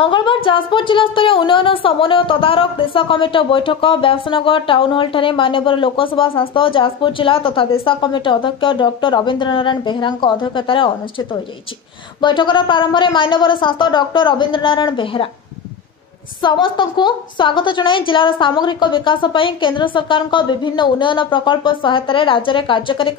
मंगलवार जाजपुर जिला स्तरीय उन्नयन समन्वय तदारक दिशा कमिटी बैठक व्यासनगर टाउन हॉल ठारे मान्यवर लोकसभा सांसद जाजपुर जिला तथा दिशा कमिटी अध्यक्ष डॉक्टर रवींद्र नारायण बेहरा अध्यक्षतार अनुष्ठित हो बैठकर प्रारंभ में मान्यवर सांसद डॉक्टर रवींद्र नारायण बेहरा समस्त को स्वागत जनाई जिलार सामग्रिक विकास पर केंद्र सरकार विभिन्न उन्नयन प्रकल्प सहायतार राज्य में कार्यकारी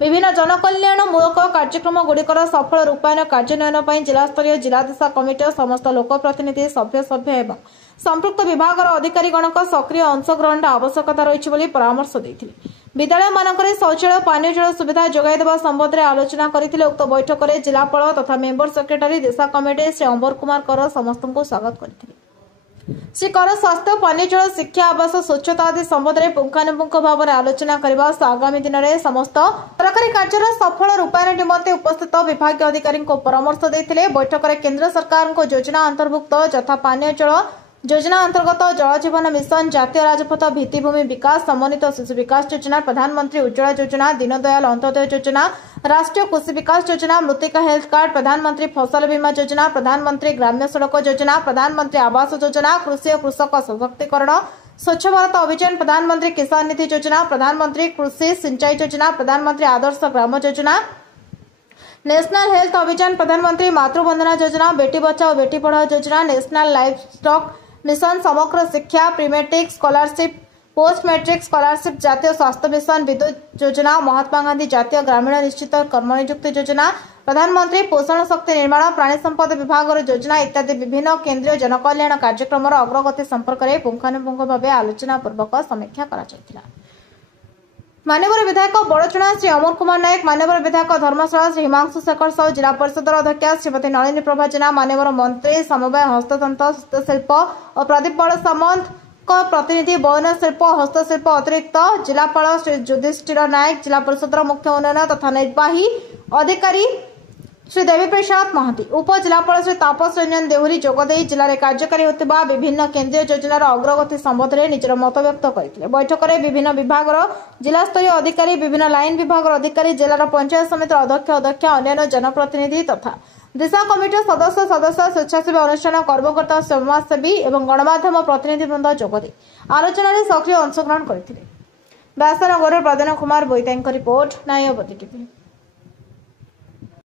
विभिन्न जनकल्याणमूलक कार्यक्रम गुड़िकर सफल रूपायन कार्यान्वयन जिला स्तरीय जिला दिशा कमिटी समस्त लोकप्रतिनिधि सभ्य एवं संपृक्त विभाग अधिकारीगण सक्रिय अंशग्रहण आवश्यकता रही परामर्श देते विद्यालय मानकरे शौचालय पानीय जल सुविधा जोगाई देवा संबंध में आलोचना करथिले। उक्त बैठक में जिलापाल तथा मेंबर सेक्रेटरी दिशा कमिटी श्री अंबर कुमार कर समस्त को स्वागत करथिले। श्री कर स्वास्थ्य पानीय जल शिक्षा आवास स्वच्छता आदि संबंध में पुंखानुपुंख भाव में आलोचना करने आगामी दिन में समस्त सरकारी कार्य सफल रूपायन निमंते उपस्थित विभाग अधिकारी परामर्श देते। बैठक में केंद्र सरकार योजना अंतर्भुक्त यथा पानीय जल योजना अंतर्गत जल जीवन मिशन जातीय राजपथ भित्तिभूमि विकास समन्वित शिशु विकास योजना प्रधानमंत्री उज्ज्वला योजना दीनदयाल अंत्योदय योजना राष्ट्रीय कृषि विकास योजना मृत्तिका हेल्थ कार्ड प्रधानमंत्री फसल बीमा योजना प्रधानमंत्री ग्राम्य सड़क योजना प्रधानमंत्री आवास योजना कृषि और कृषक सशक्तिकरण स्वच्छ भारत अभियान प्रधानमंत्री किसान निधि योजना प्रधानमंत्री कृषि सिंचाई योजना प्रधानमंत्री आदर्श ग्राम योजना नेशनल हेल्थ अभियान प्रधानमंत्री मातृवंदना योजना बेटी बचाओ बेटी पढ़ाओ योजना नेशनल लाइफ स्टॉक मिशन समग्र शिक्षा pre matric scholarship post matric scholarship जातीय स्वास्थ्य मिशन विद्युत योजना महात्मा गांधी जातीय ग्रामीण निश्चित कर्मनियुक्ति योजना प्रधानमंत्री पोषण शक्ति निर्माण प्राणी संपद विभाग योजना इत्यादि विभिन्न केंद्रीय जनकल्याण कार्यक्रम अग्रगति संपर्क में पुंखानुपुंख भाव आलोचना पूर्वक समीक्षा करा मान्यवर विधायक बड़चुणा श्री अमर कुमार नायक मान्यवर विधायक धर्मशाला श्री हिमांशु शेखर साहू जिला परिषद अध्यक्ष श्रीमती नलिनी प्रभा जेना मान्यवर मंत्री समवाय हस्ततंत्र हस्तशिल्प और प्रदीप बड़ सामंत प्रतिनिधि बयन शिल्प हस्तशिल्प अतिरिक्त जिलापाल श्री युधिष्ठिर नायक जिला परिषद मुख्य उन्नयन तथा निर्वाही अधिकारी श्री देवी प्रसाद महांती उपजिलापाल श्री तापस रंजन देहुरी जोगदे जिले में कार्यकारी होता विभिन्न केंद्रीय योजनार अग्रगति संबंध में निजर मत व्यक्त करते। बैठक में विभिन्न विभाग जिला स्तरीय अधिकारी विभिन्न लाइन विभाग अधिकारी जिलार पंचायत समिति अध्यक्ष अन्य जनप्रतिनिधि तथा दिशा कमिटी सदस्य स्वेच्छासेवी अनुष्ठान कर्मकर्ता समाजसेवी और गणमाध्यम प्रतिनिधिवृंद जोगदे आलोचना सक्रिय अंशग्रहण करते। व्यासनगर प्रदन कुमार बोईता रिपोर्ट नायबती टीवी।